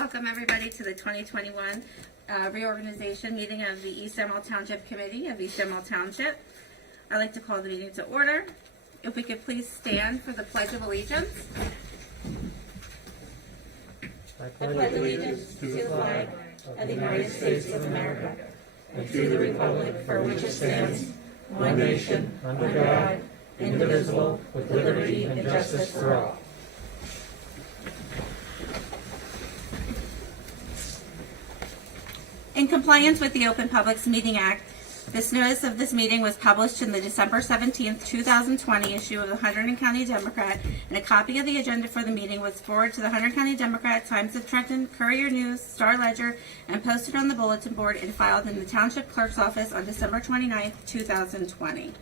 Welcome everybody to the 2021 reorganization meeting of the East Amwell Township Committee of East Amwell Township. I'd like to call the meeting to order. If we could please stand for the Pledge of Allegiance. I pledge allegiance to the flag of the United States of America and to the republic for which it stands, one nation, under God, indivisible, with liberty and justice for all. In compliance with the Open Public Meeting Act, this notice of this meeting was published in the December 17, 2020 issue of the Hunterdon County Democrat, and a copy of the agenda for the meeting was forwarded to the Hunterdon County Democrat, Times of Trenton, Courier News, Star Ledger, and posted on the bulletin board and filed in the Township Clerk's office on December 29, 2020.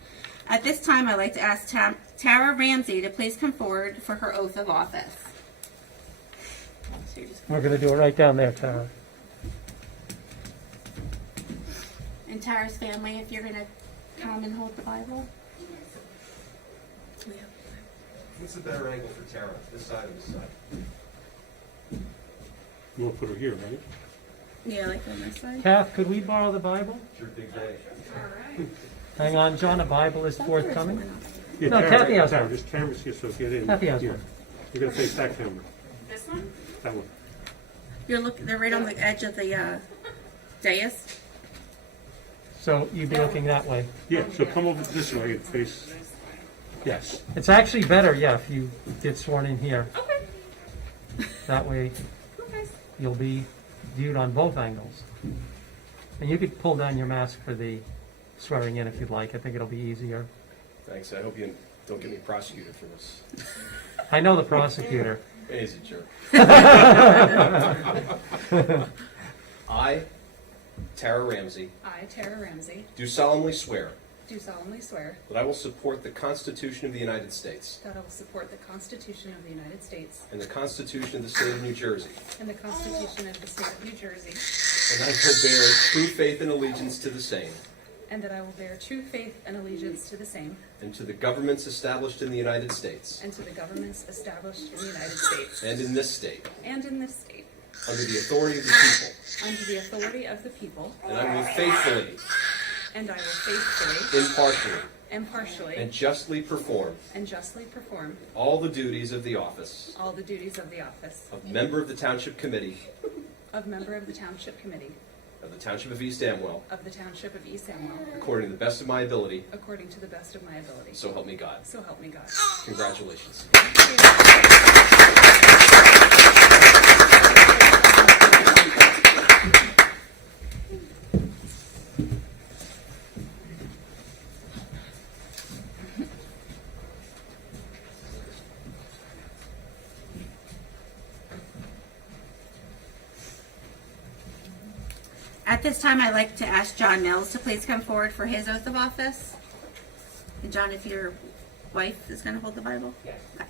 At this time, I'd like to ask Tara Ramsey to please come forward for her oath of office. We're going to do it right down there, Tara. And Tara's family, if you're going to come and hold the Bible. What's the better angle for Tara, this side or this side? You want to put her here, right? Yeah, like on this side. Kath, could we borrow the Bible? It's your big day. Hang on, John, a Bible is forthcoming. Yeah, No, Tara, Kathy has Tara, one. just cameras here, so get in. Kathy has here. one. You're going to face that camera. This one? That one. They're right on the edge of the dais. So you'd be looking that way. Yeah, so come over this way and face. Yes. It's actually better, yeah, if you get sworn in here. Okay. That way Okay. you'll be viewed on both angles. And you could pull down your mask for the swearing in if you'd like. I think it'll be easier. Thanks, I hope you don't get me prosecuted for this. I know the prosecutor. He's a jerk. I, Tara Ramsey, I, Tara Ramsey, do solemnly swear do solemnly swear that I will support the Constitution of the United States that I will support the Constitution of the United States and the Constitution of the State of New Jersey, and the Constitution of the State of New Jersey, and I will bear true faith and allegiance to the same and that I will bear true faith and allegiance to the same and to the governments established in the United States and to the governments established in the United States and in this state and in this state, under the authority of the people, under the authority of the people, and I will faithfully, impartially, impartially, and justly perform all the duties of the office of member of the Township Committee of member of the Township Committee of the Township of East Amwell, of the Township of East Amwell, according to the best of my ability, according to the best of my ability. so help me God. So help me God. Congratulations. At this time, I'd like to ask John Mills to please come forward for his oath of office. And John, if your wife is going to hold the Bible? Yes. Okay.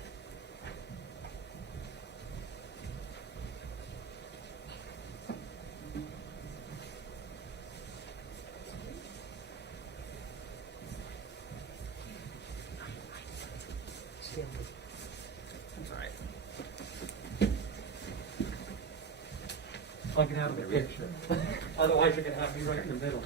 That's all right. I can have a picture. Otherwise, you're going to have me right in the middle.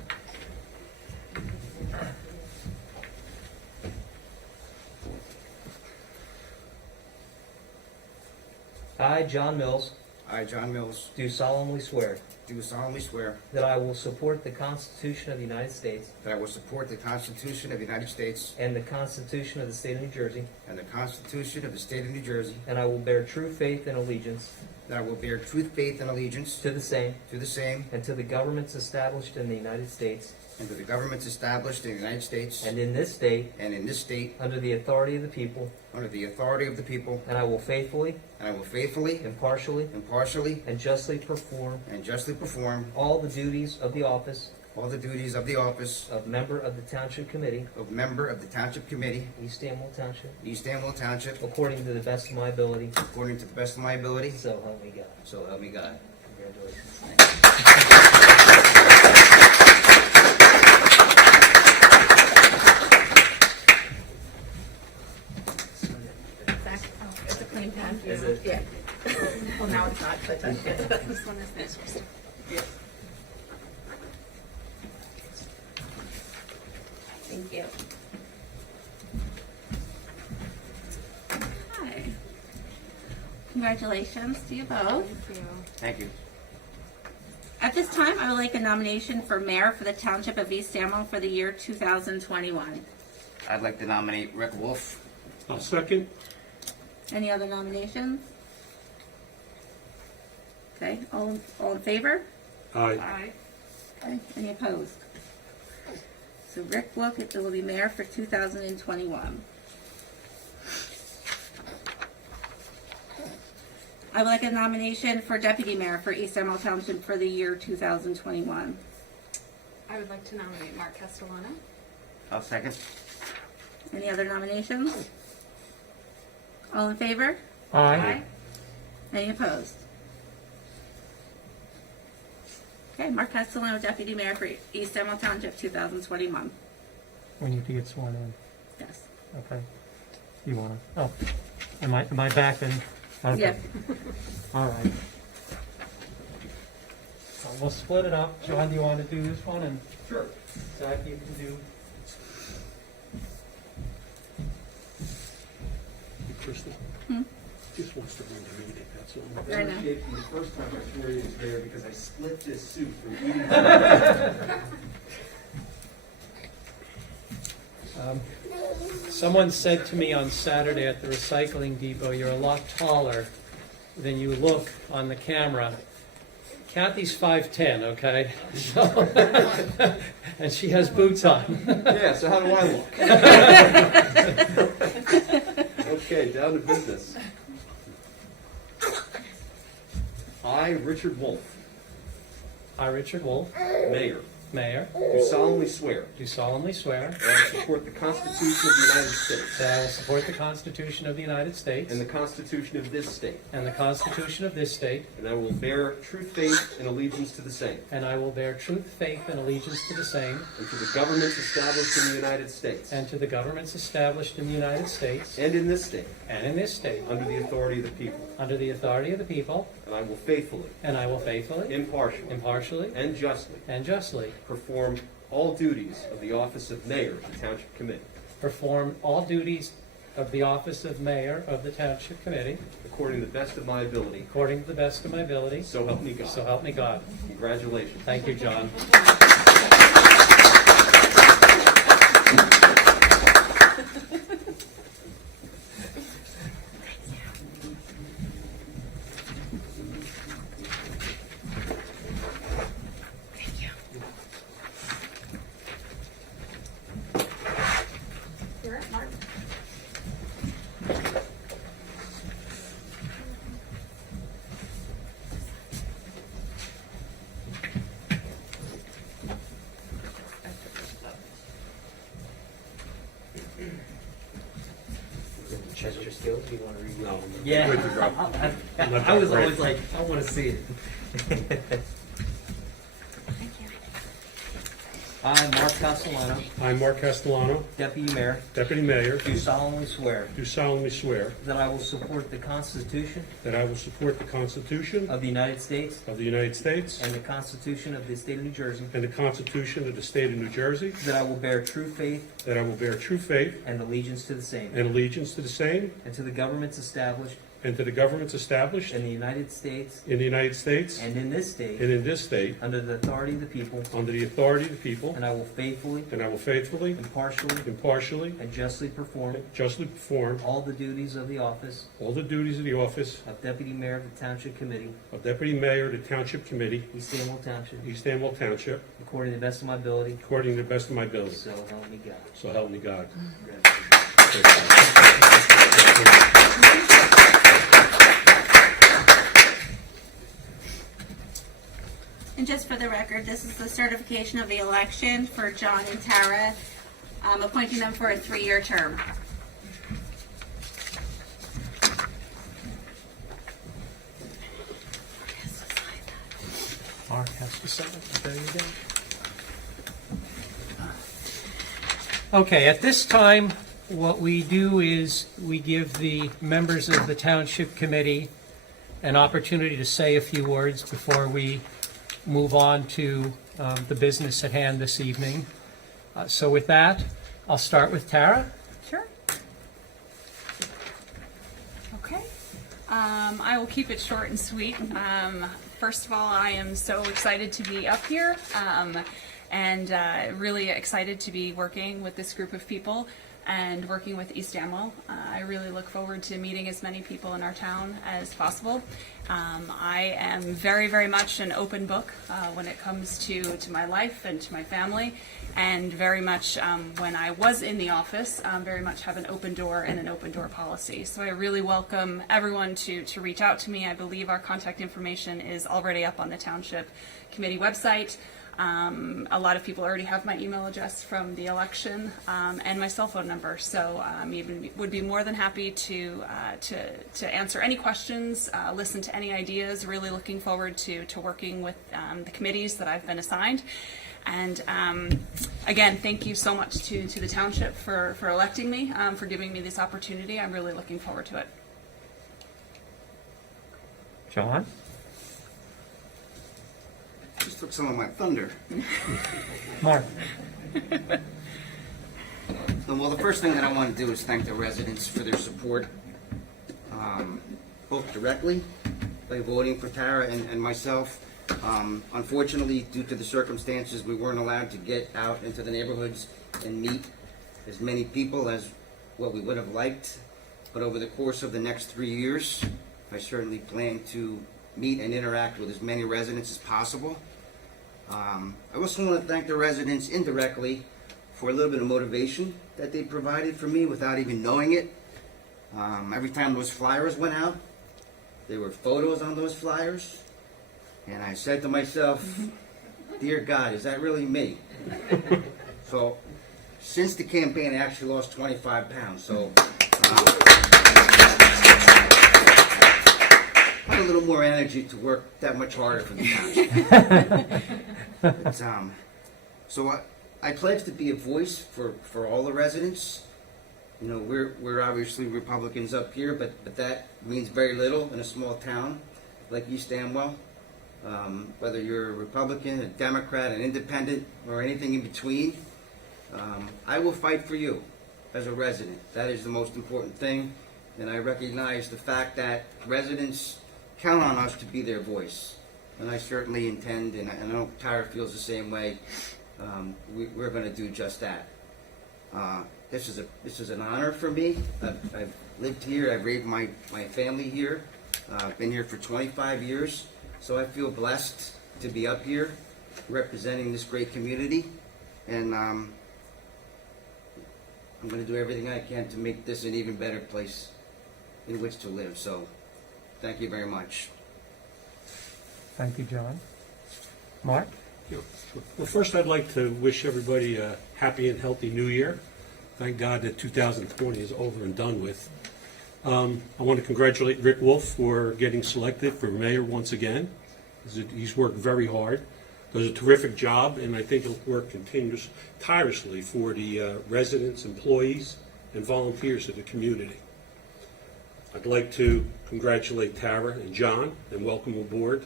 I, John Mills, I, John Mills, do solemnly swear do solemnly swear that I will support the Constitution of the United States that I will support the Constitution of the United States and the Constitution of the State of New Jersey, and the Constitution of the State of New Jersey, and I will bear true faith and allegiance that I will bear true faith and allegiance to the same to the same and to the governments established in the United States and to the governments established in the United States and in this state and in this state under the authority of the people, under the authority of the people, and I will faithfully, and I will faithfully, impartially, impartially, and justly perform and justly perform all the duties of the office all the duties of the office of member of the Township Committee, of member of the Township Committee, East Amwell Township, East Amwell Township, according to the best of my ability, according to the best of my ability, so help me God. so help me God. Congratulations. It's a clean pen. Is it? Yeah. Well, now it's not, but that's good. This one is this. Thank you. Okay. Congratulations to you both. Thank you. Thank you. At this time, I would like a nomination for mayor for the Township of East Amwell for the year 2021. I'd like to nominate Rick Wolf. I'll second. Any other nominations? Okay, all in favor? Aye. Aye. Okay, any opposed? So Rick Wolf will be mayor for 2021. I would like a nomination for deputy mayor for East Amwell Township for the year 2021. I would like to nominate Mark Castellano. I'll second. Any other nominations? All in favor? Aye. Any opposed? Okay, Mark Castellano, deputy mayor for East Amwell Township 2021. We need to get sworn in. Yes. Okay. You wanna, oh, am I back then? Okay. Yep. All right. So we'll split it up. John, do you want to do this one? And Sure. Zach, you can do. Crystal Hmm? just wants to run the meeting, that's all. I know. Appreciate you the first time I swore you was mayor because I split this suit from eating. Someone said to me on Saturday at the recycling depot, "You're a lot taller than you look on the camera." Kathy's 5'10", okay? So, and she has boots on. Yeah, so how do I look? Okay, down to business. I, Richard Wolf, I, Richard Wolf, Mayor, Mayor, do solemnly swear do solemnly swear that I will support the Constitution of the United States that I will support the Constitution of the United States and the Constitution of this state, and the Constitution of this state, and I will bear true faith and allegiance to the same, and I will bear truth, faith, and allegiance to the same, and to the governments established in the United States and to the governments established in the United States and in this state, and in this state, under the authority of the people, under the authority of the people, and I will faithfully, and I will faithfully, impartially, and justly and justly perform all duties of the office of mayor of the Township Committee, perform all duties of the office of mayor of the Township Committee according to the best of my ability, according to the best of my ability. so help me God. So help me God. Congratulations. Thank you, John. You're it, Mark. Chester skills, do you want to read? No. Yeah. Good to go. I was always like, I want to see it. I, Mark Castellano, I, Mark Castellano, Deputy Mayor, Deputy Mayor, do solemnly swear do solemnly swear that I will support the Constitution that I will support the Constitution of the United States of the United States and the Constitution of the State of New Jersey, and the Constitution of the State of New Jersey, that I will bear true faith that I will bear true faith and allegiance to the same, and allegiance to the same, and to the governments established and to the governments established in the United States in the United States and in this state, and in this state, under the authority of the people, under the authority of the people, and I will faithfully, and I will faithfully, impartially, and justly perform perform all the duties of the office all the duties of the office of Deputy Mayor of the Township Committee, of Deputy Mayor of the Township Committee, East Amwell Township, East Amwell Township, according to the best of my ability, according to the best of my ability. so help me God. So help me God. And just for the record, this is the certification of the election for John and Tara, appointing them for a 3-year term. Mark has to sign it. There you go. Okay, at this time, what we do is we give the members of the Township Committee an opportunity to say a few words before we move on to the business at hand this evening. So with that, I'll start with Tara. Sure. Okay. I will keep it short and sweet. First of all, I am so excited to be up here and really excited to be working with this group of people and working with East Amwell. I really look forward to meeting as many people in our town as possible. I am very, very much an open book when it comes to my life and to my family, and very much when I was in the office, very much have an open door and an open door policy. So I really welcome everyone to reach out to me. I believe our contact information is already up on the Township Committee website. A lot of people already have my email address from the election and my cell phone number, so even would be more than happy to answer any questions, listen to any ideas. Really looking forward to working with the committees that I've been assigned. And again, thank you so much to the township for electing me, for giving me this opportunity. I'm really looking forward to it. John? Just took some of my thunder. Mark? Well, the first thing that I want to do is thank the residents for their support, both directly by voting for Tara and myself. Unfortunately, due to the circumstances, we weren't allowed to get out into the neighborhoods and meet as many people as what we would have liked. But over the course of the next 3 years, I certainly plan to meet and interact with as many residents as possible. I also want to thank the residents indirectly for a little bit of motivation that they provided for me without even knowing it. Every time those flyers went out, there were photos on those flyers, and I said to myself, dear God, is that really me? So, since the campaign, I actually lost 25 pounds, so I had a little more energy to work that much harder for the township. But, so I pledge to be a voice for all the residents. You know, we're obviously Republicans up here, but that means very little in a small town like East Amwell. Whether you're a Republican, a Democrat, an independent, or anything in between, I will fight for you as a resident. That is the most important thing, and I recognize the fact that residents count on us to be their voice, and I certainly intend, and I know Tyra feels the same way, we're going to do just that. This is an honor for me. I've lived here, I've raised my family here, I've been here for 25 years, so I feel blessed to be up here representing this great community, and I'm going to do everything I can to make this an even better place in which to live. So thank you very much. Thank you, John. Mark? Well, first I'd like to wish everybody a happy and healthy new year. Thank God that 2020 is over and done with. I want to congratulate Rick Wolf for getting selected for mayor once again. He's worked very hard, does a terrific job, and I think he'll work tirelessly for the residents, employees, and volunteers of the community. I'd like to congratulate Tara and John and welcome aboard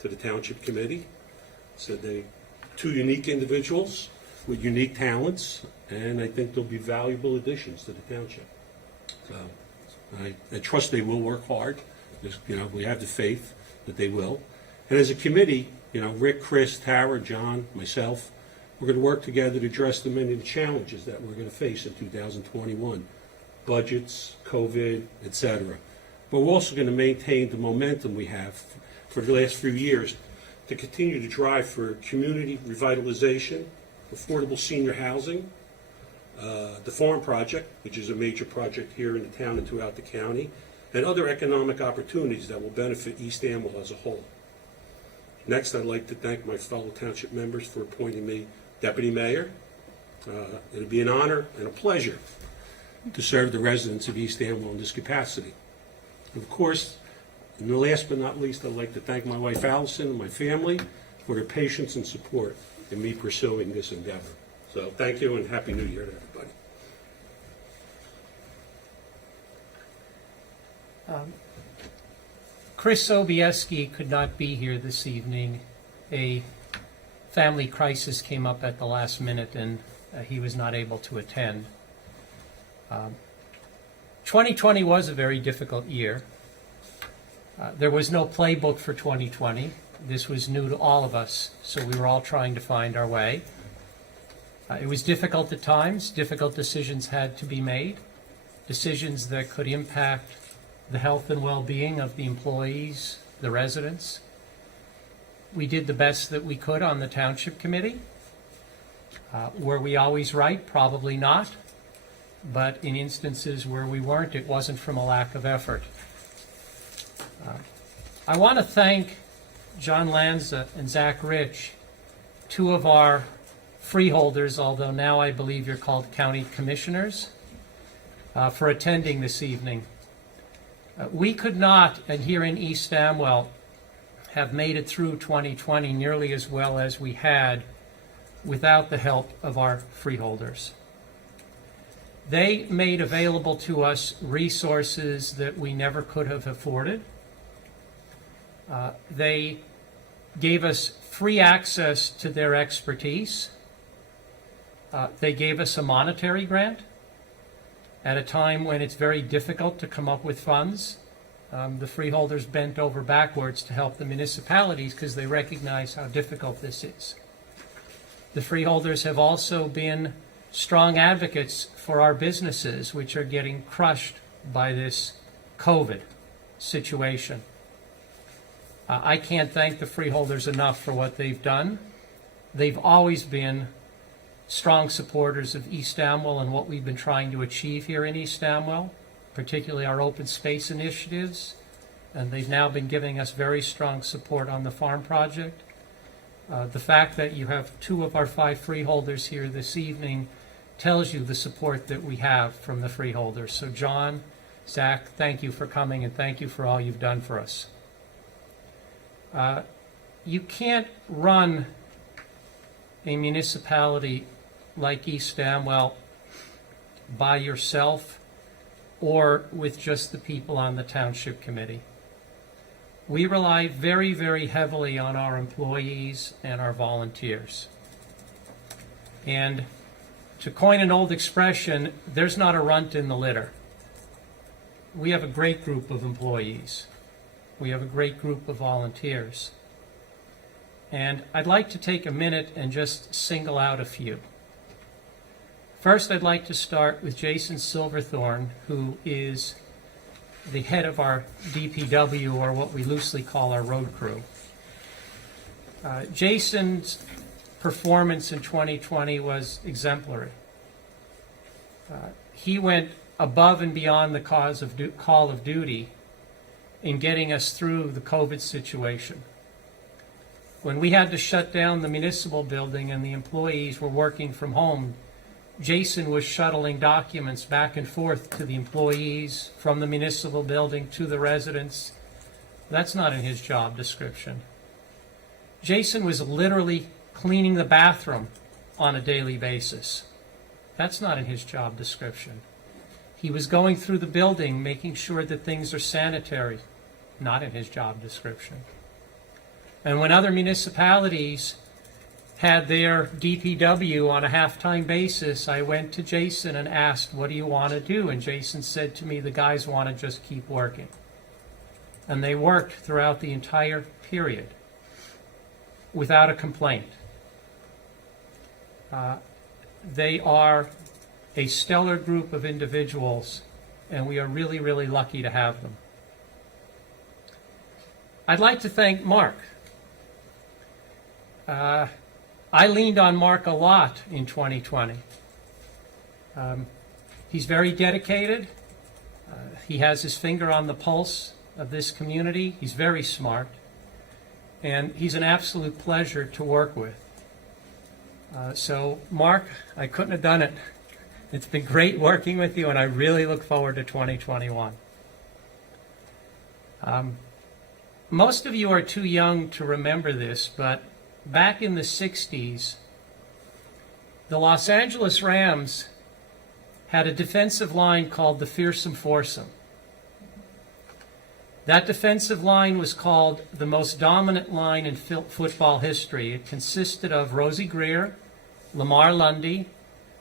to the Township Committee. So they're two unique individuals with unique talents, and I think they'll be valuable additions to the township. So I trust they will work hard. Just, we have the faith that they will. And as a committee, Rick, Chris, Tara, John, myself, we're going to work together to address the many challenges that we're going to face in 2021. Budgets, COVID, etc. But we're also going to maintain the momentum we have for the last few years to continue to drive for community revitalization, affordable senior housing, the farm project, which is a major project here in the town and throughout the county, and other economic opportunities that will benefit East Amwell as a whole. Next, I'd like to thank my fellow township members for appointing me deputy mayor. It'll be an honor and a pleasure to serve the residents of East Amwell in this capacity. And of course, and last but not least, I'd like to thank my wife Allison and my family for their patience and support in me pursuing this endeavor. So thank you and Happy New Year to everybody. Chris Sobieski could not be here this evening. A family crisis came up at the last minute, and he was not able to attend. 2020 was a very difficult year. There was no playbook for 2020. This was new to all of us, so we were all trying to find our way. It was difficult at times. Difficult decisions had to be made, decisions that could impact the health and well-being of the employees, the residents. We did the best that we could on the Township Committee. Were we always right? Probably not. But in instances where we weren't, it wasn't from a lack of effort. I want to thank John Lanza and Zach Rich, two of our freeholders, although now I believe you're called county commissioners, for attending this evening. We could not, and here in East Amwell, have made it through 2020 nearly as well as we had without the help of our freeholders. They made available to us resources that we never could have afforded. They gave us free access to their expertise. They gave us a monetary grant at a time when it's very difficult to come up with funds. The freeholders bent over backwards to help the municipalities because they recognize how difficult this is. The freeholders have also been strong advocates for our businesses, which are getting crushed by this COVID situation. I can't thank the freeholders enough for what they've done. They've always been strong supporters of East Amwell and what we've been trying to achieve here in East Amwell, particularly our open space initiatives, and they've now been giving us very strong support on the farm project. The fact that you have 2 of our 5 freeholders here this evening tells you the support that we have from the freeholders. So John, Zach, thank you for coming, and thank you for all you've done for us. You can't run a municipality like East Amwell by yourself or with just the people on the Township Committee. We rely very, very heavily on our employees and our volunteers. And to coin an old expression, there's not a runt in the litter. We have a great group of employees. We have a great group of volunteers. And I'd like to take a minute and just single out a few. First, I'd like to start with Jason Silverthorne, who is the head of our DPW, or what we loosely call our road crew. Jason's performance in 2020 was exemplary. He went above and beyond the call of duty in getting us through the COVID situation. When we had to shut down the municipal building and the employees were working from home, Jason was shuttling documents back and forth to the employees from the municipal building to the residents. That's not in his job description. Jason was literally cleaning the bathroom on a daily basis. That's not in his job description. He was going through the building, making sure that things are sanitary. Not in his job description. And when other municipalities had their DPW on a half-time basis, I went to Jason and asked, what do you want to do? And Jason said to me, the guys want to just keep working. And they worked throughout the entire period without a complaint. They are a stellar group of individuals, and we are really, really lucky to have them. I'd like to thank Mark. I leaned on Mark a lot in 2020. He's very dedicated. He has his finger on the pulse of this community. He's very smart. And he's an absolute pleasure to work with. So, Mark, I couldn't have done it. It's been great working with you, and I really look forward to 2021. Most of you are too young to remember this, but back in the 60s, the Los Angeles Rams had a defensive line called the Fearsome Foursome. That defensive line was called the most dominant line in football history. It consisted of Rosie Greer, Lamar Lundy,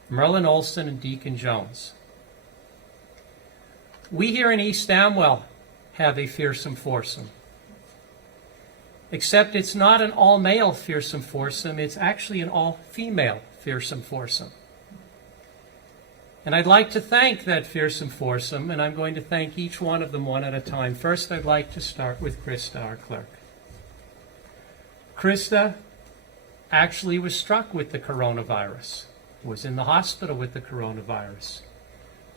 Merlin Olsen, and Deacon Jones. We here in East Amwell have a fearsome foursome. Except it's not an all-male fearsome foursome, it's actually an all-female fearsome foursome. And I'd like to thank that fearsome foursome, and I'm going to thank each one of them one at a time. First, I'd like to start with Krista, our clerk. Krista actually was struck with the coronavirus, was in the hospital with the coronavirus.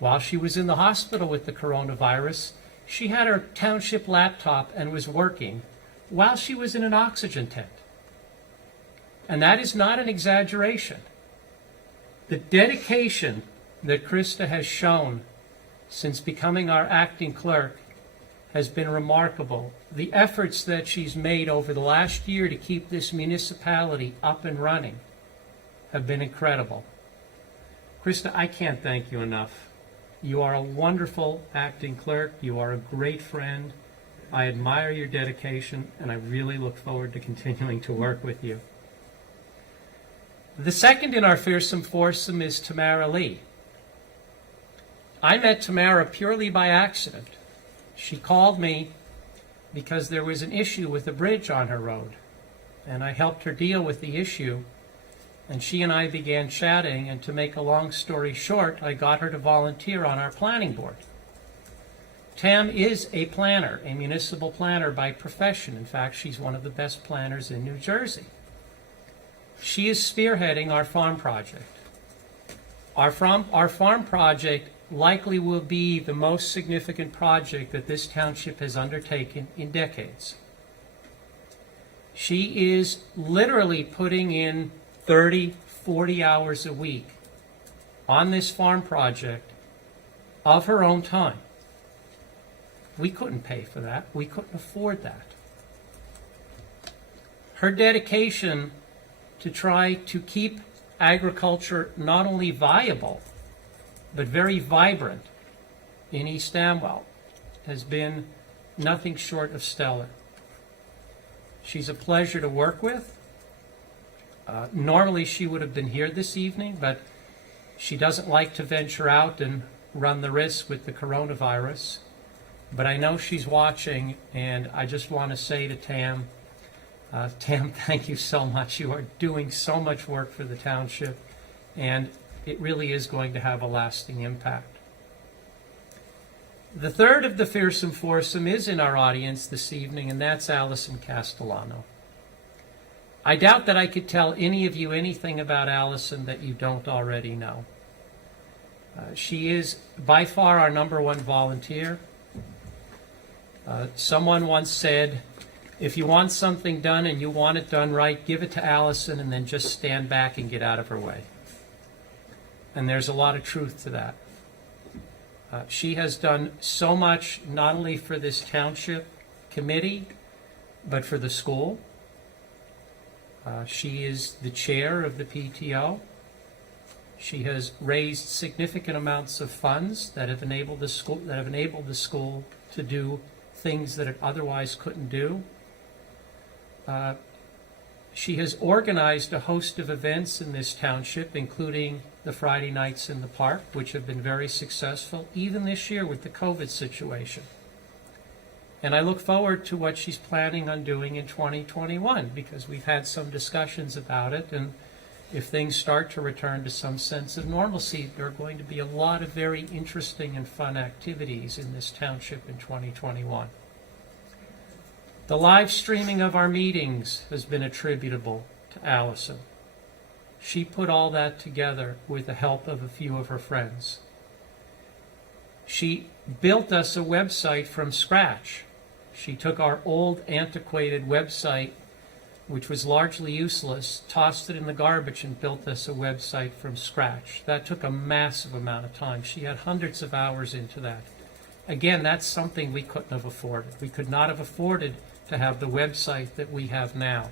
While she was in the hospital with the coronavirus, she had her township laptop and was working while she was in an oxygen tent. And that is not an exaggeration. The dedication that Krista has shown since becoming our acting clerk has been remarkable. The efforts that she's made over the last year to keep this municipality up and running have been incredible. Krista, I can't thank you enough. You are a wonderful acting clerk. You are a great friend. I admire your dedication, and I really look forward to continuing to work with you. The second in our fearsome foursome is Tamara Lee. I met Tamara purely by accident. She called me because there was an issue with a bridge on her road, and I helped her deal with the issue, and she and I began chatting, and to make a long story short, I got her to volunteer on our planning board. Tam is a planner, a municipal planner by profession. In fact, she's one of the best planners in New Jersey. She is spearheading our farm project. Our farm project likely will be the most significant project that this township has undertaken in decades. She is literally putting in 30, 40 hours a week on this farm project of her own time. We couldn't pay for that. We couldn't afford that. Her dedication to try to keep agriculture not only viable, but very vibrant in East Amwell has been nothing short of stellar. She's a pleasure to work with. Normally she would have been here this evening, but she doesn't like to venture out and run the risk with the coronavirus. But I know she's watching, and I just want to say to Tam, Tam, thank you so much. You are doing so much work for the township, and it really is going to have a lasting impact. The third of the fearsome foursome is in our audience this evening, and that's Allison Castellano. I doubt that I could tell any of you anything about Allison that you don't already know. She is by far our number one volunteer. Someone once said, if you want something done and you want it done right, give it to Allison and then just stand back and get out of her way. And there's a lot of truth to that. She has done so much, not only for this township committee, but for the school. She is the chair of the PTO. She has raised significant amounts of funds that have enabled the school to do things that it otherwise couldn't do. She has organized a host of events in this township, including the Friday nights in the park, which have been very successful, even this year with the COVID situation. And I look forward to what she's planning on doing in 2021, because we've had some discussions about it, and if things start to return to some sense of normalcy, there are going to be a lot of very interesting and fun activities in this township in 2021. The live streaming of our meetings has been attributable to Allison. She put all that together with the help of a few of her friends. She built us a website from scratch. She took our old, antiquated website, which was largely useless, tossed it in the garbage, and built us a website from scratch. That took a massive amount of time. She had hundreds of hours into that. Again, that's something we couldn't have afforded. We could not have afforded to have the website that we have now.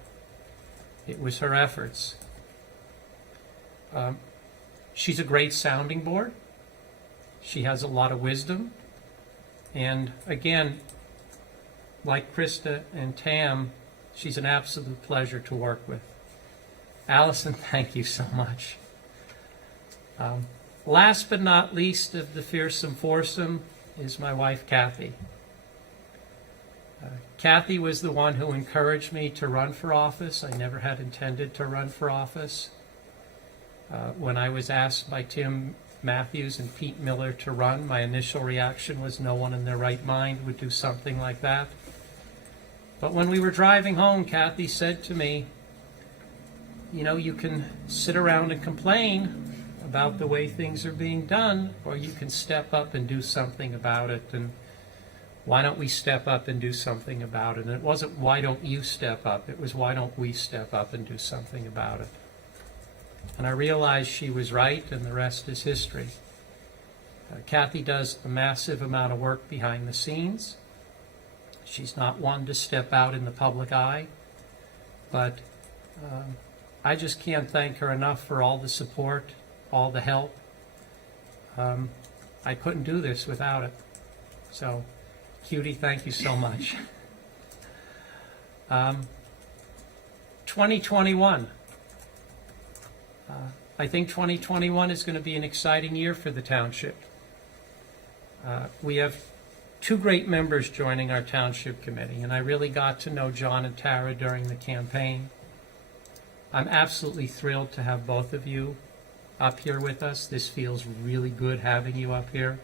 It was her efforts. She's a great sounding board. She has a lot of wisdom. And again, like Krista and Tam, she's an absolute pleasure to work with. Allison, thank you so much. Last but not least of the fearsome foursome is my wife, Kathy. Kathy was the one who encouraged me to run for office. I never had intended to run for office. When I was asked by Tim Matthews and Pete Miller to run, my initial reaction was no one in their right mind would do something like that. But when we were driving home, Kathy said to me, you know, you can sit around and complain about the way things are being done, or you can step up and do something about it. And why don't we step up and do something about it? And it wasn't why don't you step up, it was why don't we step up and do something about it. And I realized she was right, and the rest is history. Kathy does a massive amount of work behind the scenes. She's not one to step out in the public eye, but I just can't thank her enough for all the support, all the help. I couldn't do this without it. So, Cutie, thank you so much. 2021. I think 2021 is going to be an exciting year for the township. We have two great members joining our township committee, and I really got to know John and Tara during the campaign. I'm absolutely thrilled to have both of you up here with us. This feels really good having you up here.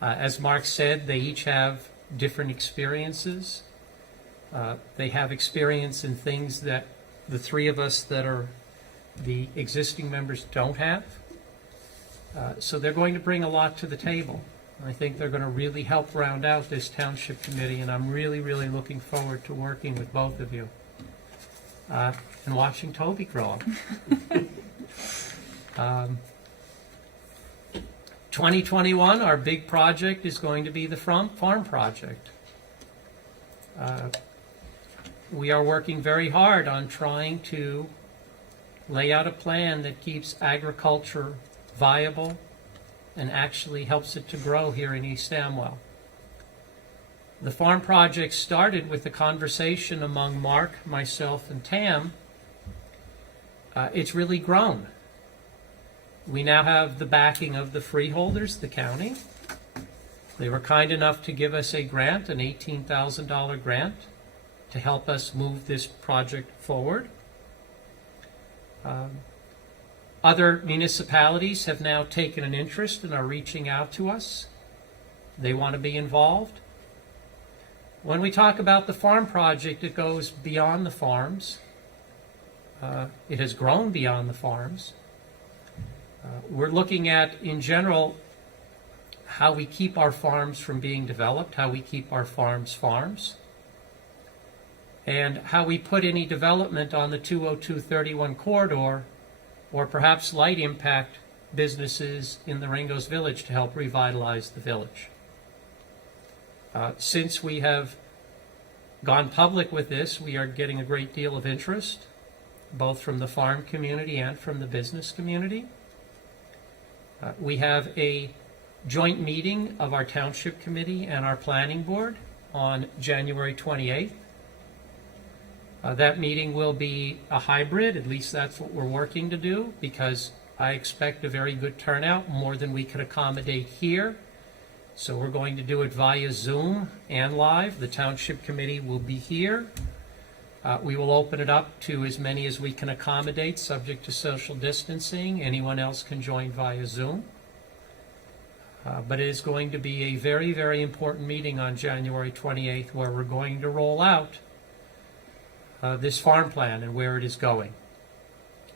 As Mark said, they each have different experiences. They have experience in things that the three of us that are the existing members don't have. So they're going to bring a lot to the table. I think they're going to really help round out this township committee, and I'm really, really looking forward to working with both of you and watching Toby grow up. 2021, our big project is going to be the farm project. We are working very hard on trying to lay out a plan that keeps agriculture viable and actually helps it to grow here in East Amwell. The farm project started with a conversation among Mark, myself, and Tam. It's really grown. We now have the backing of the freeholders, the county. They were kind enough to give us a grant, an $18,000 grant, to help us move this project forward. Other municipalities have now taken an interest and are reaching out to us. They want to be involved. When we talk about the farm project, it goes beyond the farms. It has grown beyond the farms. We're looking at, in general, how we keep our farms from being developed, how we keep our farms farms, and how we put any development on the 20231 corridor, or perhaps light impact businesses in the Ringos Village to help revitalize the village. Since we have gone public with this, we are getting a great deal of interest, both from the farm community and from the business community. We have a joint meeting of our township committee and our planning board on January 28th. That meeting will be a hybrid, at least that's what we're working to do, because I expect a very good turnout, more than we could accommodate here. So we're going to do it via Zoom and live. The township committee will be here. We will open it up to as many as we can accommodate, subject to social distancing. Anyone else can join via Zoom. But it is going to be a very, very important meeting on January 28th, where we're going to roll out this farm plan and where it is going.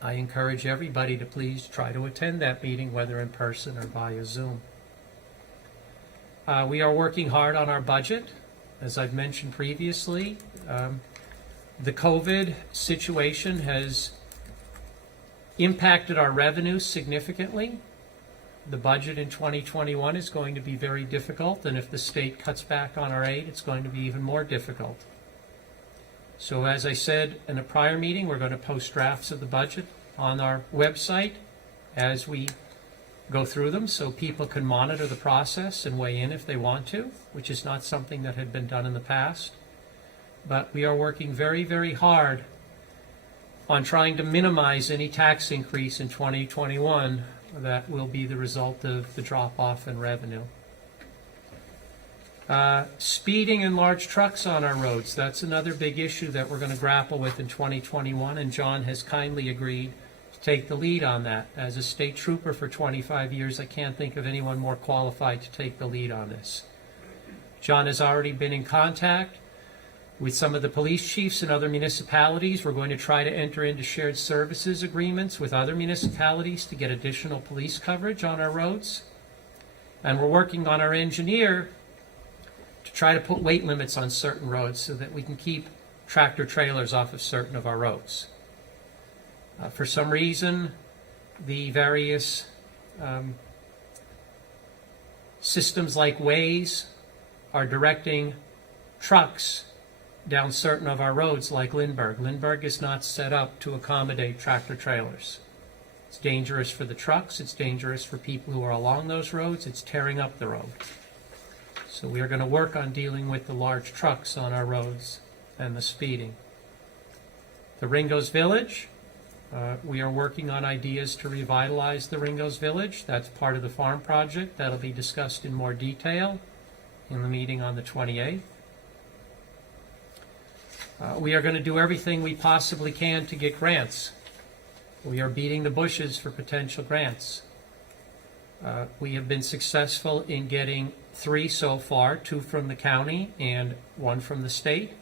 I encourage everybody to please try to attend that meeting, whether in person or via Zoom. We are working hard on our budget. As I've mentioned previously, the COVID situation has impacted our revenue significantly. The budget in 2021 is going to be very difficult, and if the state cuts back on our aid, it's going to be even more difficult. So as I said in a prior meeting, we're going to post drafts of the budget on our website as we go through them so people can monitor the process and weigh in if they want to, which is not something that had been done in the past. But we are working very, very hard on trying to minimize any tax increase in 2021 that will be the result of the drop-off in revenue. Speeding and large trucks on our roads, that's another big issue that we're going to grapple with in 2021, and John has kindly agreed to take the lead on that. As a state trooper for 25 years, I can't think of anyone more qualified to take the lead on this. John has already been in contact with some of the police chiefs in other municipalities. We're going to try to enter into shared services agreements with other municipalities to get additional police coverage on our roads. And we're working on our engineer to try to put weight limits on certain roads so that we can keep tractor trailers off of certain of our roads. For some reason, the various systems like Waze are directing trucks down certain of our roads like Lindbergh. Lindbergh is not set up to accommodate tractor trailers. It's dangerous for the trucks, it's dangerous for people who are along those roads, it's tearing up the road. So we are going to work on dealing with the large trucks on our roads and the speeding. The Ringo's Village, we are working on ideas to revitalize the Ringo's Village. That's part of the farm project. That'll be discussed in more detail in the meeting on the 28th. We are going to do everything we possibly can to get grants. We are beating the bushes for potential grants. We have been successful in getting 3 so far, 2 from the county and 1 from the state.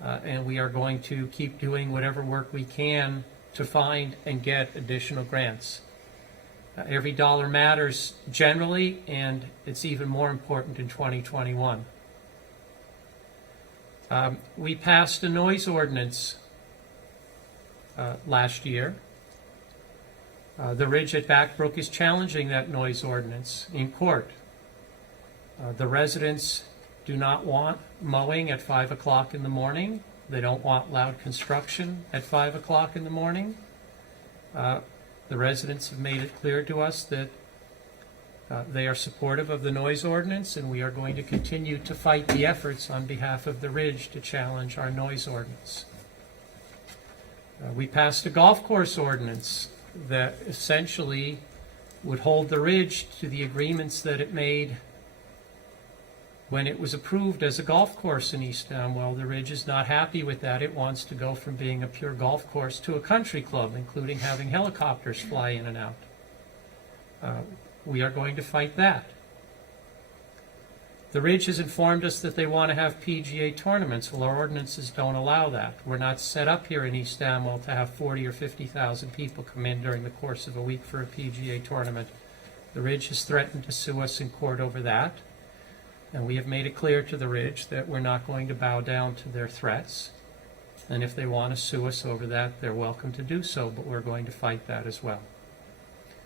And we are going to keep doing whatever work we can to find and get additional grants. Every dollar matters generally, and it's even more important in 2021. We passed a noise ordinance last year. The Ridge at Backbrook is challenging that noise ordinance in court. The residents do not want mowing at 5 o'clock in the morning. They don't want loud construction at 5 o'clock in the morning. The residents have made it clear to us that they are supportive of the noise ordinance, and we are going to continue to fight the efforts on behalf of the Ridge to challenge our noise ordinance. We passed a golf course ordinance that essentially would hold the Ridge to the agreements that it made when it was approved as a golf course in East Amwell. The Ridge is not happy with that. It wants to go from being a pure golf course to a country club, including having helicopters fly in and out. We are going to fight that. The Ridge has informed us that they want to have PGA tournaments. Well, our ordinances don't allow that. We're not set up here in East Amwell to have 40 or 50,000 people come in during the course of a week for a PGA tournament. The Ridge has threatened to sue us in court over that, and we have made it clear to the Ridge that we're not going to bow down to their threats. And if they want to sue us over that, they're welcome to do so, but we're going to fight that as well.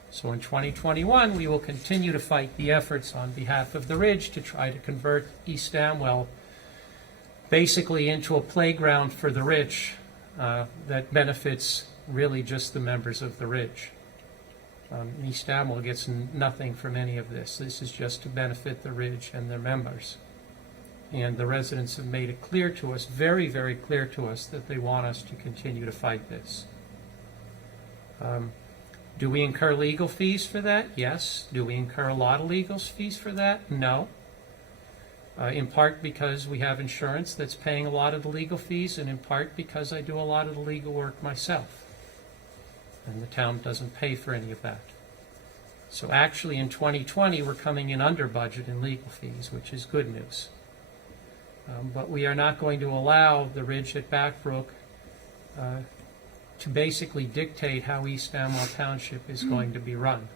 So in 2021, we will continue to fight the efforts on behalf of the Ridge to try to convert East Amwell basically into a playground for the rich that benefits really just the members of the Ridge. East Amwell gets nothing from any of this. This is just to benefit the Ridge and their members. And the residents have made it clear to us, very, very clear to us, that they want us to continue to fight this. Do we incur legal fees for that? Yes. Do we incur a lot of legal fees for that? No. In part because we have insurance that's paying a lot of the legal fees, and in part because I do a lot of the legal work myself. And the town doesn't pay for any of that. So actually in 2020, we're coming in under budget in legal fees, which is good news. But we are not going to allow the Ridge at Backbrook to basically dictate how East Amwell Township is going to be run.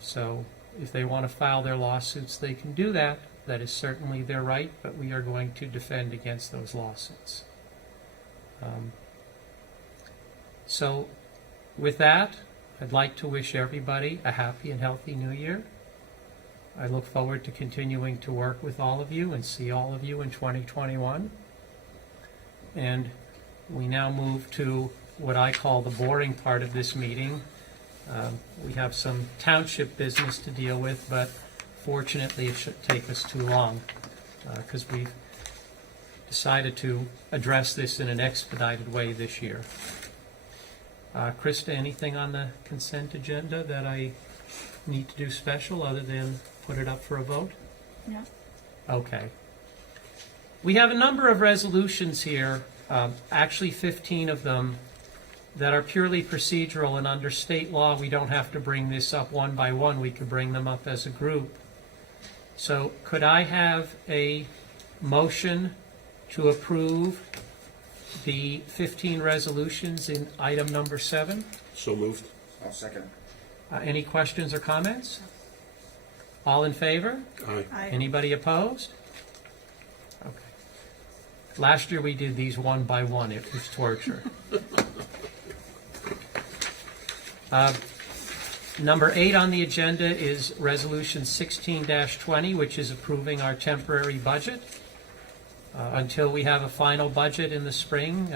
So if they want to file their lawsuits, they can do that. That is certainly their right, but we are going to defend against those lawsuits. So with that, I'd like to wish everybody a happy and healthy New Year. I look forward to continuing to work with all of you and see all of you in 2021. And we now move to what I call the boring part of this meeting, We have some township business to deal with, but fortunately, it shouldn't take us too long, because we've decided to address this in an expedited way this year. Krista, anything on the consent agenda that I need to do special other than put it up for a vote? No. Okay. We have a number of resolutions here, actually 15 of them, that are purely procedural, and under state law, we don't have to bring this up one by one. We could bring them up as a group. So could I have a motion to approve the 15 resolutions in item number 7? So moved. I'll second. Any questions or comments? All in favor? Aye. Anybody opposed? Okay. Last year we did these one by one. It was torture. Number 8 on the agenda is Resolution 16-20, which is approving our temporary budget. Until we have a final budget in the spring,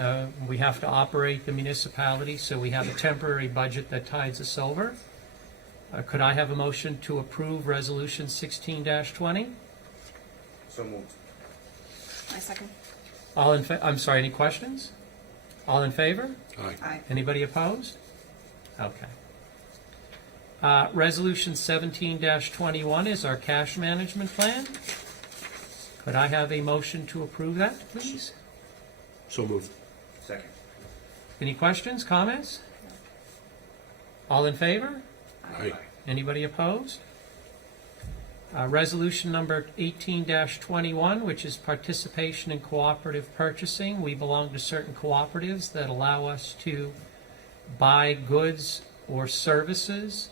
we have to operate the municipality, so we have a temporary budget that tides us over. Could I have a motion to approve Resolution 16-20? So moved. I second. I'm sorry, any questions? All in favor? Aye. Anybody opposed? Okay. Resolution 17-21 is our cash management plan. Could I have a motion to approve that, please? So moved. Second. Any questions, comments? All in favor? Aye. Anybody opposed? Resolution number 18-21, which is participation in cooperative purchasing. We belong to certain cooperatives that allow us to buy goods or services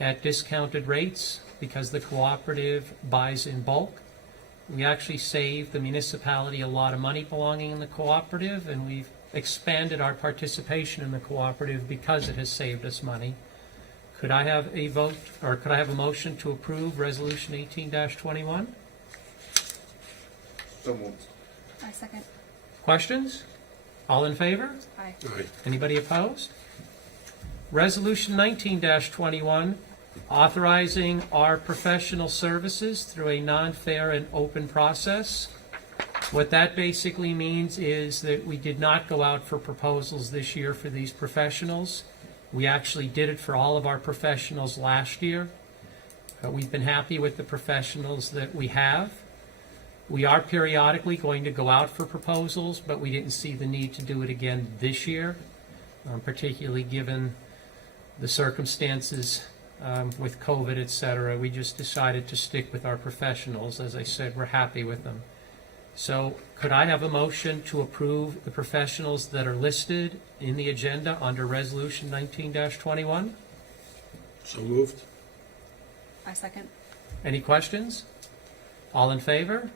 at discounted rates because the cooperative buys in bulk. We actually save the municipality a lot of money belonging in the cooperative, and we've expanded our participation in the cooperative because it has saved us money. Could I have a vote, or could I have a motion to approve Resolution 18-21? So moved. I second. Questions? All in favor? Aye. Aye. Anybody opposed? Resolution 19-21, authorizing our professional services through a non-fair and open process. What that basically means is that we did not go out for proposals this year for these professionals. We actually did it for all of our professionals last year. We've been happy with the professionals that we have. We are periodically going to go out for proposals, but we didn't see the need to do it again this year, particularly given the circumstances with COVID, et cetera. We just decided to stick with our professionals. As I said, we're happy with them. So could I have a motion to approve the professionals that are listed in the agenda under Resolution 19-21? So moved. I second. Any questions? All in favor?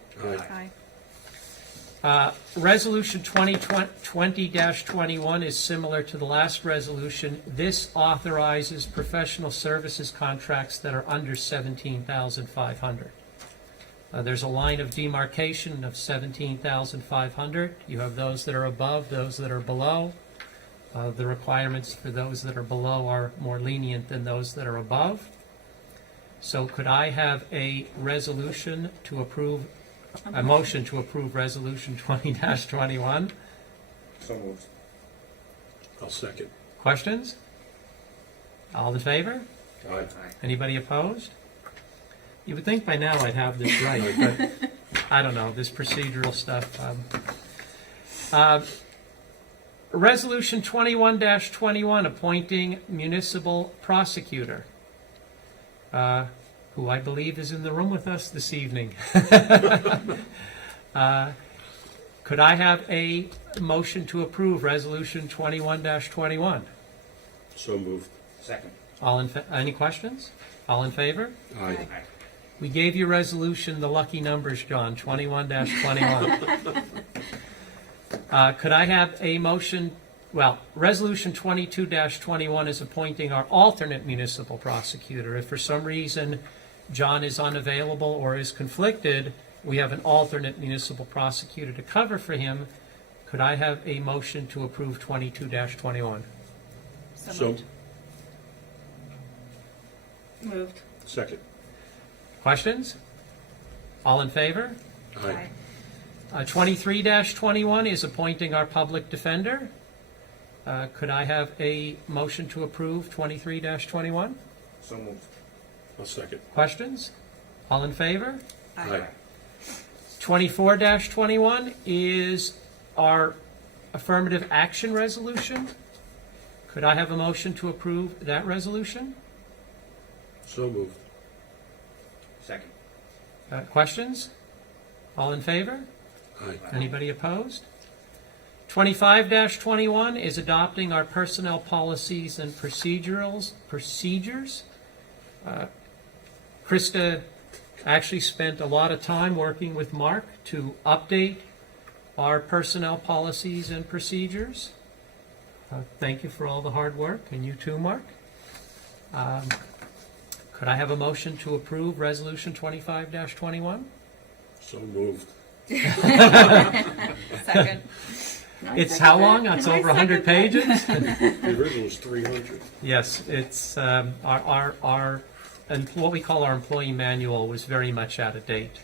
Aye. Resolution 2020-21 is similar to the last resolution. This authorizes professional services contracts that are under $17,500. There's a line of demarcation of $17,500. You have those that are above, those that are below. The requirements for those that are below are more lenient than those that are above. So could I have a resolution to approve, a motion to approve Resolution 20-21? So moved. I'll second. Questions? All in favor? Aye. Anybody opposed? You would think by now I'd have this right, but I don't know, this procedural stuff. Resolution 21-21, appointing municipal prosecutor, who I believe is in the room with us this evening. Could I have a motion to approve Resolution 21-21? So moved. Second. Any questions? All in favor? Aye. We gave you resolution, the lucky numbers, John, 21-21. Could I have a motion, Resolution 22-21 is appointing our alternate municipal prosecutor. If for some reason John is unavailable or is conflicted, we have an alternate municipal prosecutor to cover for him. Could I have a motion to approve 22-21? So So, moved. Moved. Second. Questions? All in favor? Aye. 23-21 is appointing our public defender. Could I have a motion to approve 23-21? So moved. I'll second. Questions? All in favor? Aye. 24-21 is our affirmative action resolution. Could I have a motion to approve that resolution? So moved. Second. Questions? All in favor? Aye. Anybody opposed? 25-21 is adopting our personnel policies and procedures. Krista actually spent a lot of time working with Mark to update our personnel policies and procedures. Thank you for all the hard work, and you too, Mark. Could I have a motion to approve Resolution 25-21? So moved. Second. It's how long? It's over 100 pages? The original was 300. Yes, it's and what we call our employee manual was very much out of date,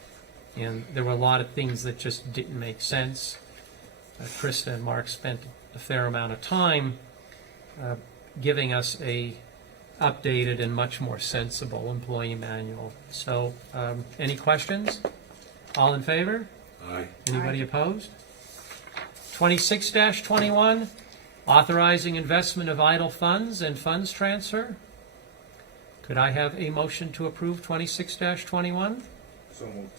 and there were a lot of things that just didn't make sense. Krista and Mark spent a fair amount of time giving us a updated and much more sensible employee manual. So, any questions? All in favor? Aye. Anybody opposed? 26-21, authorizing investment of idle funds and funds transfer. Could I have a motion to approve 26-21? So moved.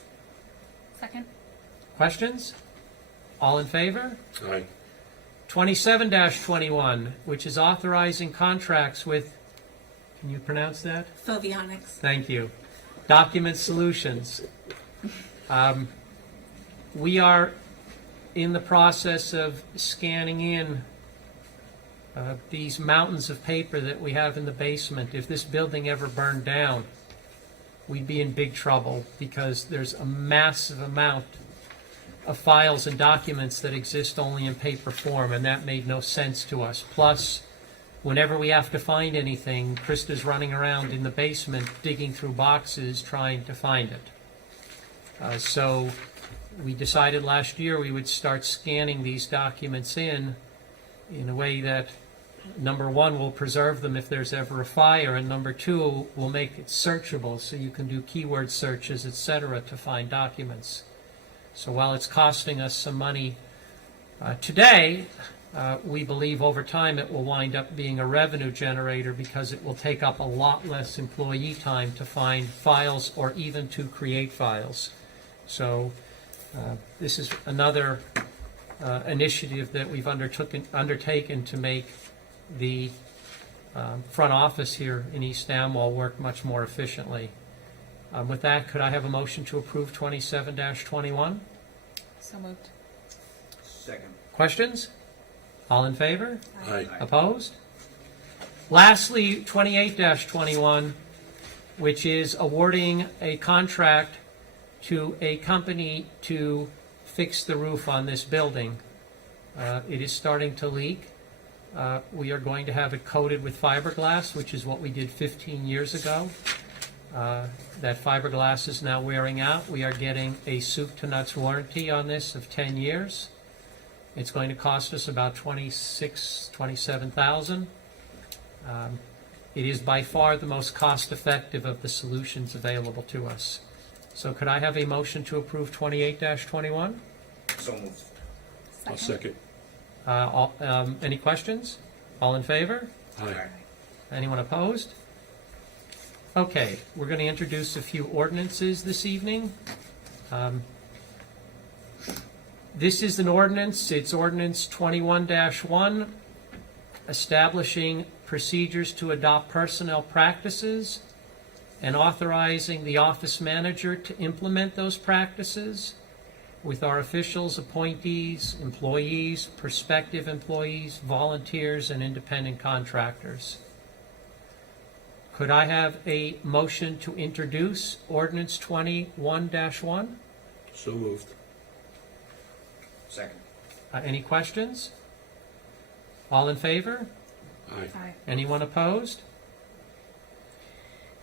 Second. Questions? All in favor? Aye. 27-21, which is authorizing contracts with, can you pronounce that? Fovionics. Thank you. Document Solutions. We are in the process of scanning in these mountains of paper that we have in the basement. If this building ever burned down, we'd be in big trouble because there's a massive amount of files and documents that exist only in paper form, and that made no sense to us. Plus, whenever we have to find anything, Krista's running around in the basement digging through boxes trying to find it. So we decided last year we would start scanning these documents in a way that, number one, will preserve them if there's ever a fire, and number two, will make it searchable so you can do keyword searches, etc., to find documents. So while it's costing us some money today, we believe over time it will wind up being a revenue generator because it will take up a lot less employee time to find files or even to create files. So this is another initiative that we've undertaken to make the front office here in East Amwell work much more efficiently. With that, could I have a motion to approve 27-21? So moved. Second. Questions? All in favor? Aye. Opposed? Lastly, 28-21, which is awarding a contract to a company to fix the roof on this building. It is starting to leak. We are going to have it coated with fiberglass, which is what we did 15 years ago. That fiberglass is now wearing out. We are getting a soup to nuts warranty on this of 10 years. It's going to cost us about $27,000. It is by far the most cost-effective of the solutions available to us. So could I have a motion to approve 28-21? So moved. I'll second. Any questions? All in favor? Aye. Anyone opposed? Okay, we're going to introduce a few ordinances this evening. This is an ordinance. It's ordinance 21-1, establishing procedures to adopt personnel practices and authorizing the office manager to implement those practices with our officials, appointees, employees, prospective employees, volunteers, and independent contractors. Could I have a motion to introduce ordinance 21-1? So moved. Second. Any questions? All in favor? Aye. Aye. Anyone opposed?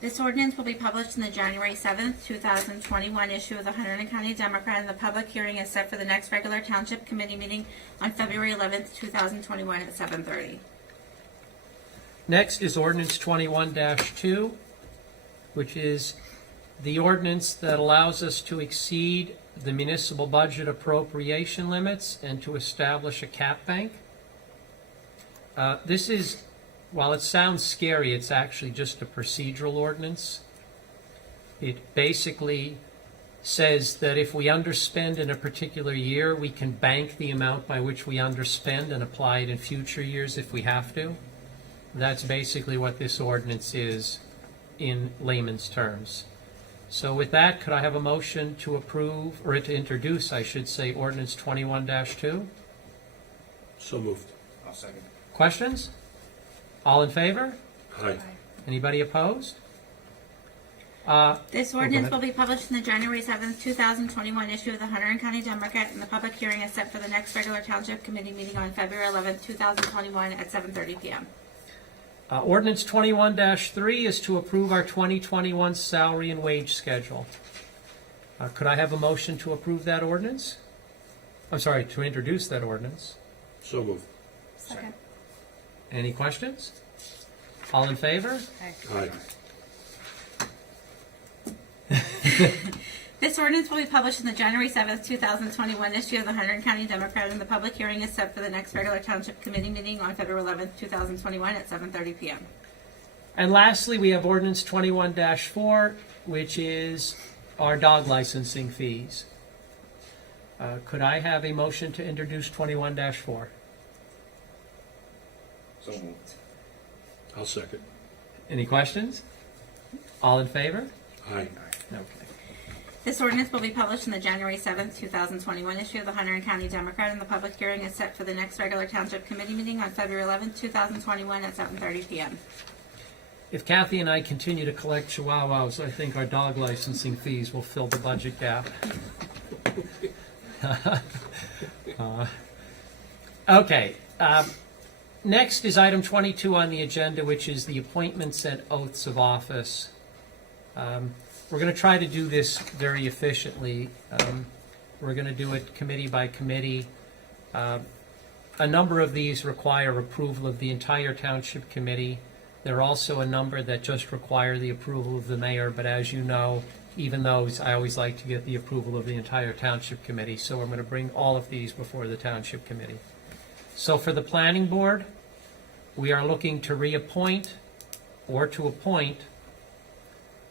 This ordinance will be published in the January 7th, 2021 issue of the Hunterdon County Democrat, and the public hearing is set for the next regular Township Committee meeting on February 11th, 2021 at 7:30. Next is ordinance 21-2, which is the ordinance that allows us to exceed the municipal budget appropriation limits and to establish a cap bank. This is, while it sounds scary, it's actually just a procedural ordinance. It basically says that if we underspend in a particular year, we can bank the amount by which we underspend and apply it in future years if we have to. That's basically what this ordinance is in layman's terms. So with that, could I have a motion to approve, or to introduce, I should say, ordinance 21-2? So moved. I'll second. Questions? All in favor? Aye. Anybody opposed? This go ordinance ahead. will be published in the January 7th, 2021 issue of the Hunterdon County Democrat, and the public hearing is set for the next regular Township Committee meeting on February 11th, 2021 at 7:30 p.m. Ordinance 21-3 is to approve our 2021 salary and wage schedule. Could I have a motion to approve that ordinance? I'm sorry, to introduce that ordinance. So moved. Second. Any questions? All in favor? Aye. This ordinance will be published in the January 7th, 2021 issue of the Hunterdon County Democrat, and the public hearing is set for the next regular Township Committee meeting on February 11th, 2021 at 7:30 p.m. And lastly, we have ordinance 21-4, which is our dog licensing fees. Could I have a motion to introduce 21-4? So moved. I'll second. Any questions? All in favor? Aye. Okay. This ordinance will be published in the January 7th, 2021 issue of the Hunterdon County Democrat, and the public hearing is set for the next regular Township Committee meeting on February 11th, 2021 at 7:30 p.m. If Kathy and I continue to collect chihuahuas, I think our dog licensing fees will fill the budget gap. Okay. Next is item 22 on the agenda, which is the appointments and oaths of office. We're going to try to do this very efficiently. We're going to do it committee by committee. A number of these require approval of the entire township committee. There are also a number that just require the approval of the mayor, but as you know, even those, I always like to get the approval of the entire township committee. So I'm going to bring all of these before the township committee. So for the planning board, we are looking to reappoint or to appoint,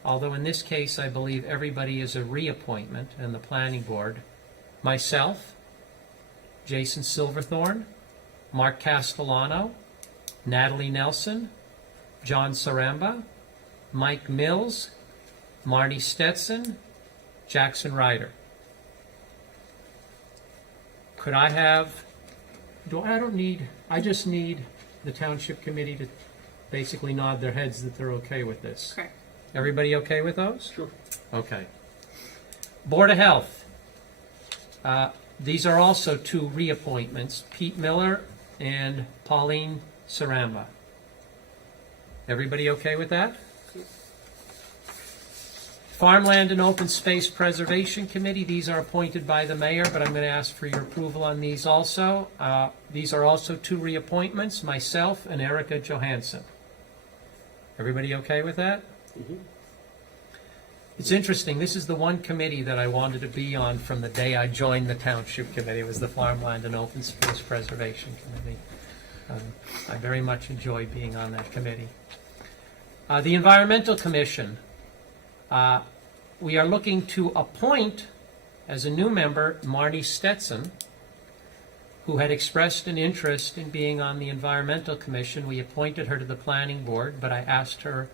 although in this case I believe everybody is a reappointment in the planning board, myself, Jason Silverthorne, Mark Castellano, Natalie Nelson, John Saramba, Mike Mills, Marty Stetson, Jackson Ryder. Could I have, I just need the township committee to basically nod their heads that they're okay with this. Correct. Everybody okay with those? Sure. Okay. Board of Health. These are also two reappointments, Pete Miller and Pauline Saramba. Everybody okay with that? Farmland and Open Space Preservation Committee, these are appointed by the mayor, but I'm going to ask for your approval on these also. These are also two reappointments, myself and Erica Johansson. Everybody okay with that? Mhm. It's interesting, this is the one committee that I wanted to be on from the day I joined the Township Committee. It was the Farmland and Open Space Preservation Committee. I very much enjoy being on that committee. The Environmental Commission. We are looking to appoint as a new member Marty Stetson, who had expressed an interest in being on the Environmental Commission. We appointed her to the Planning Board, but I asked her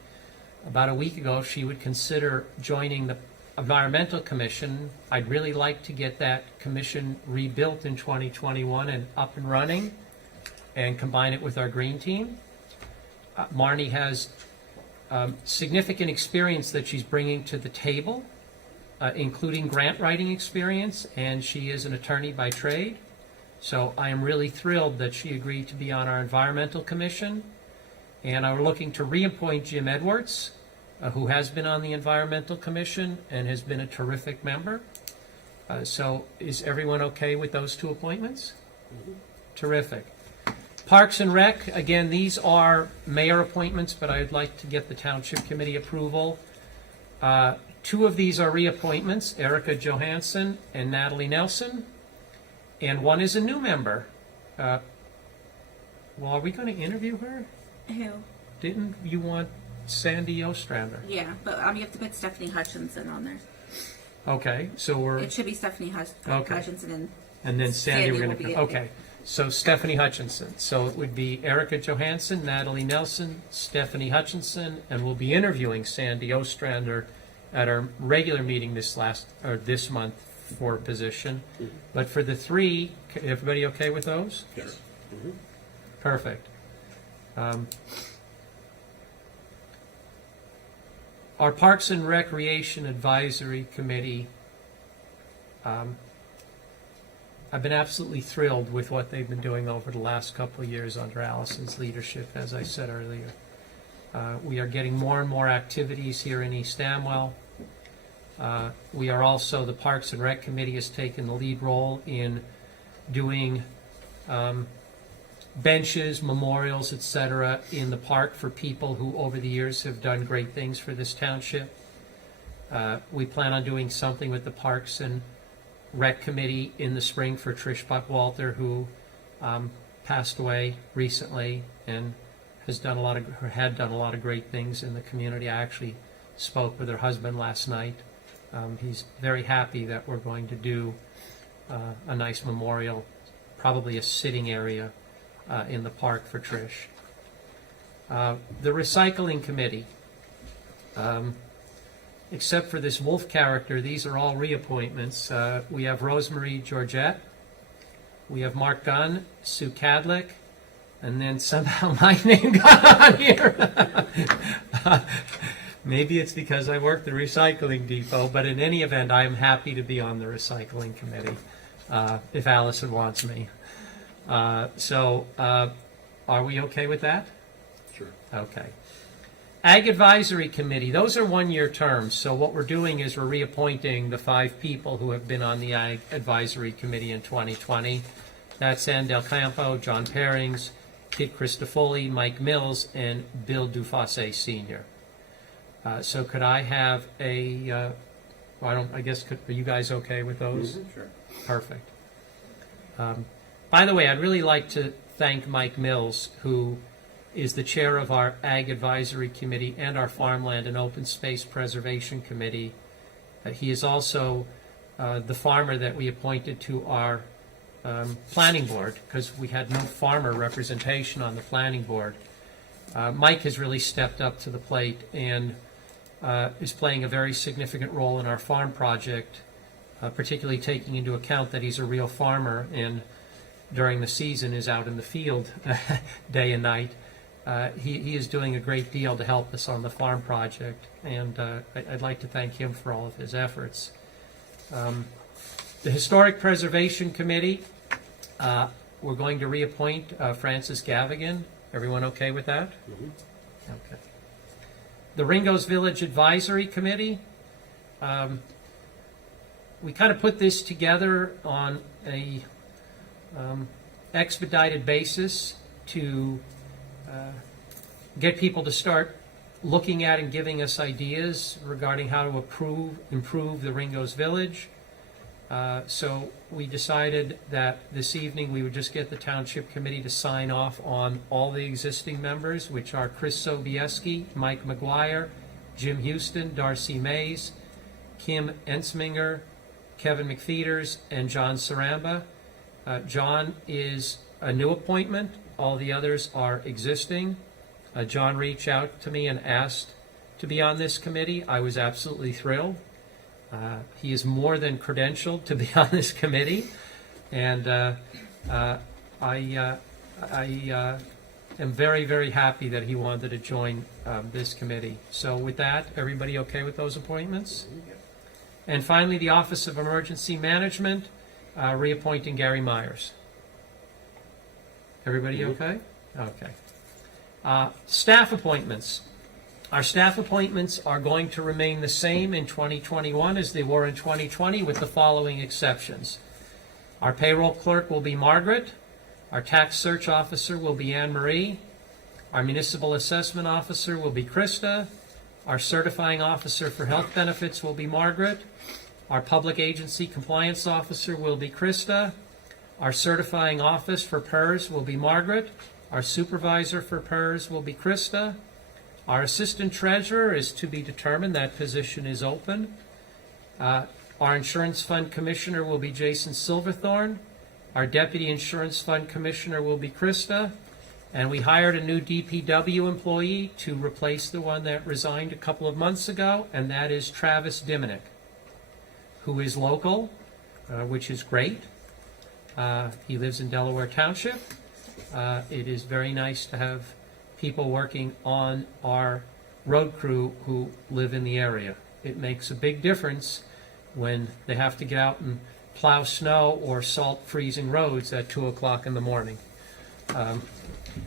about a week ago if she would consider joining the Environmental Commission. I'd really like to get that commission rebuilt in 2021 and up and running and combine it with our green team. Marnie has significant experience that she's bringing to the table, including grant writing experience, and she is an attorney by trade. So I am really thrilled that she agreed to be on our Environmental Commission. And I'm looking to reappoint Jim Edwards who has been on the Environmental Commission and has been a terrific member. So is everyone okay with those two appointments? Terrific. Parks and Rec, again, these are mayor appointments, but I'd like to get the Township Committee approval. Two of these are reappointments, Erica Johansson and Natalie Nelson, and one is a new member. Well, are we going to interview her? Who? Didn't you want Sandy Ostrander? Yeah, but you have to put Stephanie Hutchinson on there. Okay, so we're, It should be Stephanie Okay. Hutchinson and then Sandy, we're Sandy going will to, be it, okay. So Stephanie Hutchinson. So it would be Erica Johansson, Natalie Nelson, Stephanie Hutchinson, and we'll be interviewing Sandy Ostrander at our regular meeting this month for a position. But for the three, everybody okay with those? Yes. Perfect. Our Parks and Recreation Advisory Committee, I've been absolutely thrilled with what they've been doing over the last couple of years under Allison's leadership, as I said earlier. We are getting more and more activities here in East Amwell. We are also, the Parks and Rec Committee has taken the lead role in doing benches, memorials, etc., in the park for people who over the years have done great things for this township. We plan on doing something with the Parks and Rec Committee in the spring for Trish Buckwalter, who passed away recently and had done a lot of great things in the community. I actually spoke with her husband last night. He's very happy that we're going to do a nice memorial, probably a sitting area in the park for Trish. The Recycling Committee, except for this Wolf character, these are all reappointments. We have Rosemary Georgette, we have Mark Gunn, Sue Cadlick, and then somehow my name got on here. Maybe it's because I work the recycling depot, but in any event, I am happy to be on the Recycling Committee if Allison wants me. So are we okay with that? Sure. Okay. Ag Advisory Committee, those are one-year terms, so what we're doing is we're reappointing the 5 people who have been on the Ag Advisory Committee in 2020. That's Ann Del Campo, John Perrings, Kit Christofoli, Mike Mills, and Bill Dufasse Sr. So could I have a, are you guys okay with those? Sure. Perfect. By the way, I'd really like to thank Mike Mills, who is the chair of our Ag Advisory Committee and our Farmland and Open Space Preservation Committee. He is also the farmer that we appointed to our planning board, because we had no farmer representation on the planning board. Mike has really stepped up to the plate and is playing a very significant role in our farm project, particularly taking into account that he's a real farmer and during the season is out in the field day and night. He is doing a great deal to help us on the farm project, and I'd like to thank him for all of his efforts. The Historic Preservation Committee, we're going to reappoint Francis Gavigan. Everyone okay with that? Okay. The Ringo's Village Advisory Committee, we kind of put this together on a expedited basis to get people to start looking at and giving us ideas regarding how to improve the Ringo's Village. So we decided that this evening we would just get the Township Committee to sign off on all the existing members, which are Chris Sobieski, Mike McGuire, Jim Houston, Darcy Mays, Kim Ensminger, Kevin McFeeters, and John Saramba. John is a new appointment. All the others are existing. John reached out to me and asked to be on this committee. I was absolutely thrilled. He is more than credentialed to be on this committee, and I am very, very happy that he wanted to join this committee. So with that, everybody okay with those appointments? And finally, the Office of Emergency Management, reappointing Gary Myers. Everybody okay? Okay. Staff appointments. Our staff appointments are going to remain the same in 2021 as they were in 2020, with the following exceptions. Our payroll clerk will be Margaret. Our tax search officer will be Anne Marie. Our municipal assessment officer will be Krista. Our certifying officer for health benefits will be Margaret. Our public agency compliance officer will be Krista. Our certifying office for PERS will be Margaret. Our supervisor for PERS will be Krista. Our assistant treasurer is to be determined. That position is open. Our insurance fund commissioner will be Jason Silverthorne. Our deputy insurance fund commissioner will be Krista. And we hired a new DPW employee to replace the one that resigned a couple of months ago, and that is Travis Diminick, who is local, which is great. He lives in Delaware Township. It is very nice to have people working on our road crew who live in the area. It makes a big difference when they have to get out and plow snow or salt freezing roads at 2 o'clock in the morning.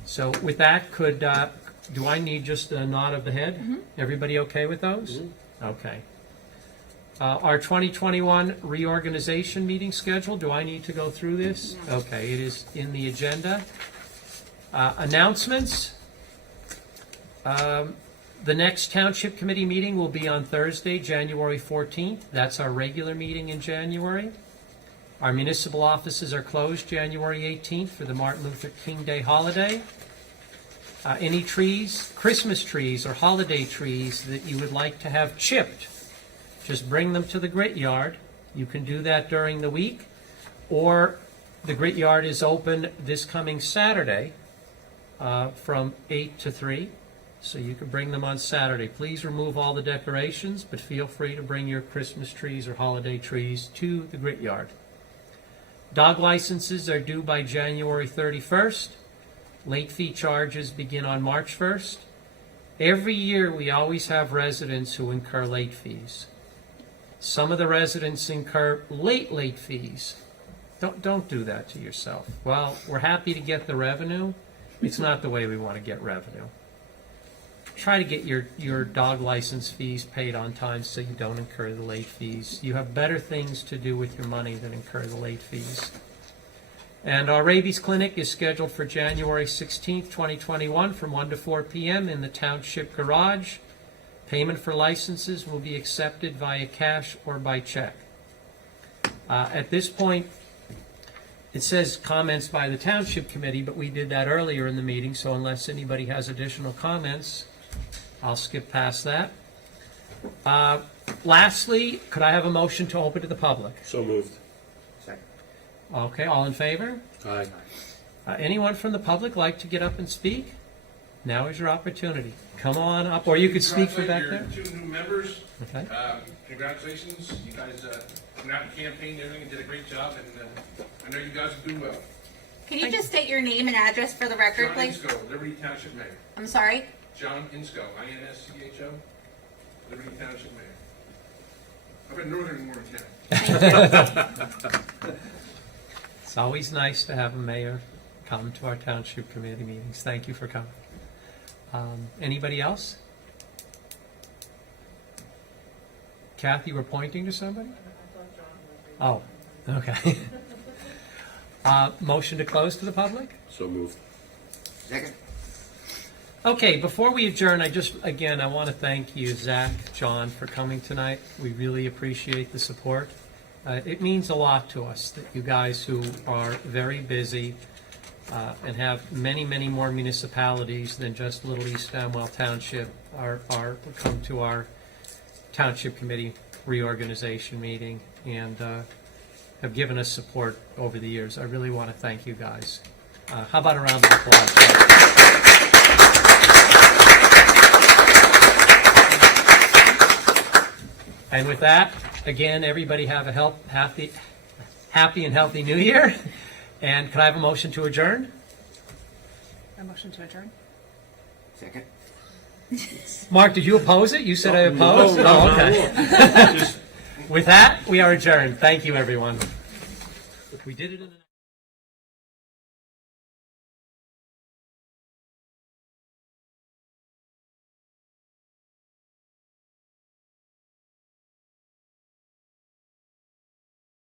So with that, do I need just a nod of the head? Mm-hmm. Everybody okay with those? Okay. Our 2021 reorganization meeting schedule, do I need to go through this? No. Okay, it is in the agenda. Announcements. The next Township Committee meeting will be on Thursday, January 14th. That's our regular meeting in January. Our municipal offices are closed January 18th for the Martin Luther King Day holiday. Any trees, Christmas trees or holiday trees that you would like to have chipped, just bring them to the grit yard. You can do that during the week, or the grit yard is open this coming Saturday from 8 to 3, so you can bring them on Saturday. Please remove all the decorations, but feel free to bring your Christmas trees or holiday trees to the grit yard. Dog licenses are due by January 31st. Late fee charges begin on March 1st. Every year we always have residents who incur late fees. Some of the residents incur late fees. Don't do that to yourself. Well, we're happy to get the revenue. It's not the way we want to get revenue. Try to get your dog license fees paid on time so you don't incur the late fees. You have better things to do with your money than incur the late fees. And our rabies clinic is scheduled for January 16th, 2021 from 1 to 4 p.m. in the Township Garage. Payment for licenses will be accepted via cash or by check. At this point, it says comments by the Township Committee, but we did that earlier in the meeting, so unless anybody has additional comments, I'll skip past that. Lastly, could I have a motion to open to the public? So moved. Second. Okay, all in favor? Aye. Anyone from the public like to get up and speak? Now is your opportunity. Come on up, or you could speak from back there. Your 2 new members, Okay. congratulations. You guys went out and campaigned and everything and did a great job, and I know you guys will do well. Can you just state your name and address for the record, John please? Insco, Liberty Township Mayor. I'm sorry? John Insco, I-N-S-C-H-O, Liberty Township Mayor. I'm in northern Morgantown. It's always nice to have a mayor come to our township committee meetings. Thank you for coming. Anybody else? Kathy, you were pointing to somebody? Oh, okay. Motion to close to the public? So moved. Second. Okay, before we adjourn, I want to thank you, Zach, John, for coming tonight. We really appreciate the support. It means a lot to us that you guys who are very busy and have many, many more municipalities than just Little East Amwell Township are come to our Township Committee reorganization meeting and have given us support over the years. I really want to thank you guys. How about a round of applause? And with that, again, everybody have a happy and healthy New Year. And could I have a motion to adjourn? A motion to adjourn? Second. Mark, did you oppose it? You said I opposed? No, Oh, okay. Just With that, we are adjourned. Thank you, everyone. We did it in the